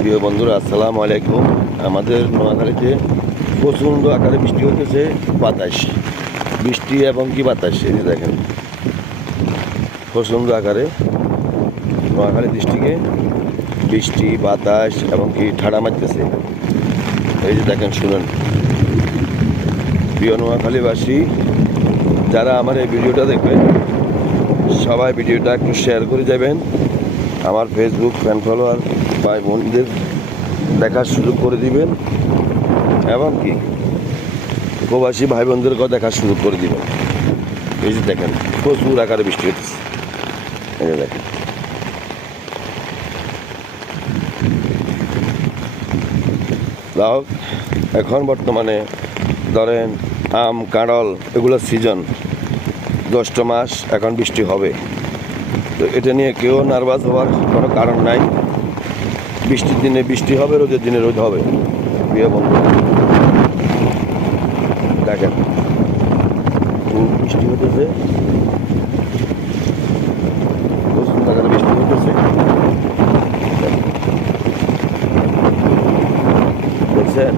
প্রিয় বন্ধুরা, আসসালামু আলাইকুম। আমাদের নোয়াখালীতে প্রচণ্ড আকারে বৃষ্টি হতেছে, বাতাস বৃষ্টি এবং কি বাতাস, এই যে দেখেন প্রচণ্ড আকারে নোয়াখালী ডিস্ট্রিক্টে বৃষ্টি বাতাস এবং কি ঠাড়া মারতেছে। এই যে দেখেন, শুনেন প্রিয় নোয়াখালীবাসী, যারা আমার এই ভিডিওটা দেখবেন সবাই ভিডিওটা একটু শেয়ার করে যাবেন। আমার ফেসবুক ফ্যান ফলোয়ার ভাই বোনদের দেখার সুযোগ করে দিবেন এবং কি প্রবাসী ভাই বোনদেরকেও দেখার সুযোগ করে দিবেন। এই যে দেখেন প্রচুর আকারে বৃষ্টি হচ্ছে, এই যে দেখেন যাও। এখন বর্তমানে ধরেন আম কাঁড়ল এগুলোর সিজন, জ্যৈষ্ঠ মাস, এখন বৃষ্টি হবে। তো এটা নিয়ে কেউ নার্ভাস হওয়ার কোনো কারণ নাই। বৃষ্টির দিনে বৃষ্টি হবে, রোদের দিনে রোদ হবে। প্রিয় বন্ধু দেখেন খুব বৃষ্টি হতেছে, প্রচুর আকারে বৃষ্টি হতেছে। দেখছেন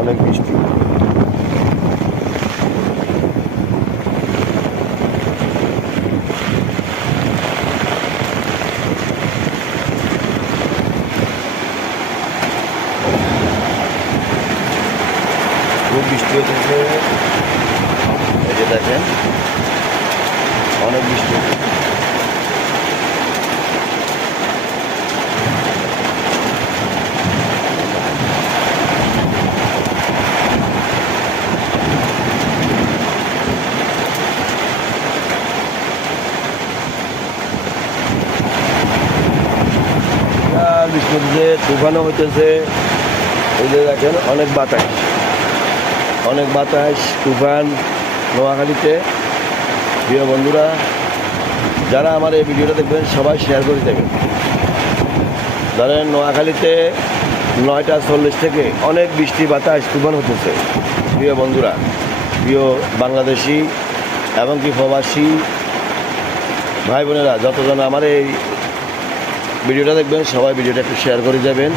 অনেক বৃষ্টি। খুব বৃষ্টি হতেছে, এই যে দেখেন অনেক বৃষ্টি হচ্ছে। বৃষ্টি হচ্ছে, তুফানও হইতেছে। এই যে দেখেন অনেক বাতাস তুফান নোয়াখালীতে। প্রিয় বন্ধুরা, যারা আমার এই ভিডিওটা দেখবেন সবাই শেয়ার করে দেবেন। ধরেন নোয়াখালীতে 9:40 থেকে অনেক বৃষ্টি বাতাস তুফান হতেছে। প্রিয় বন্ধুরা, প্রিয় বাংলাদেশি এবং কি প্রবাসী ভাই বোনেরা, যতজন আমার এই ভিডিওটা দেখবেন সবাই ভিডিওটা একটু শেয়ার করে যাবেন।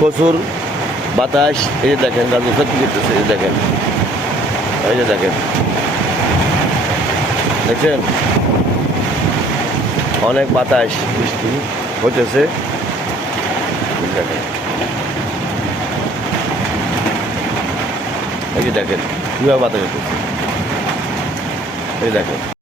প্রচুর বাতাস, এই যে দেখেন গাছ ক্ষতি করতেছে। এই যে দেখেন, এই যে দেখেন, দেখছেন অনেক বাতাস বৃষ্টি হতেছে। দেখেন এই যে দেখেন কীভাবে বাতাস হতেছে, এই দেখেন।